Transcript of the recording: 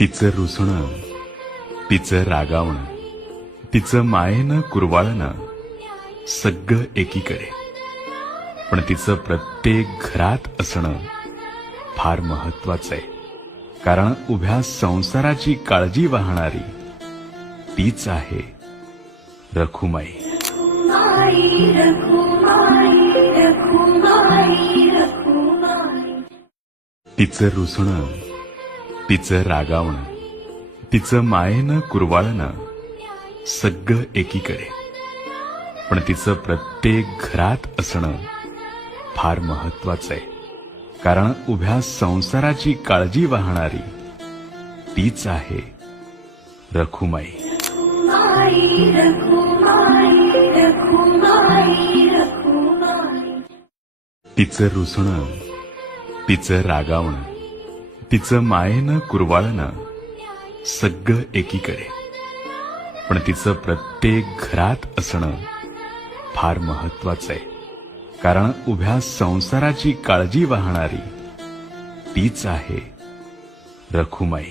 तिचं रुसणं, तिचं रागावणं, तिचं मायेनं कुरवाळणं सगळं एकीकडे, पण तिचं प्रत्येक घरात असणं फार महत्वाचं आहे. कारण उभ्या संसाराची काळजी वाहणारी तीच आहे रखुमाई. तिचं रुसणं, तिचं रागावणं, तिचं मायेनं कुरवाळणं सगळं एकीकडे, पण तिचं प्रत्येक घरात असणं फार महत्वाचं आहे. कारण उभ्या संसाराची काळजी वाहणारी तीच आहे रखुमाई. तिचं रुसणं, तिचं रागावणं, तिचं मायेनं कुरवाळणं सगळं एकीकडे, पण तिचं प्रत्येक घरात असणं फार महत्वाचं आहे. कारण उभ्या संसाराची काळजी वाहणारी तीच आहे रखुमाई.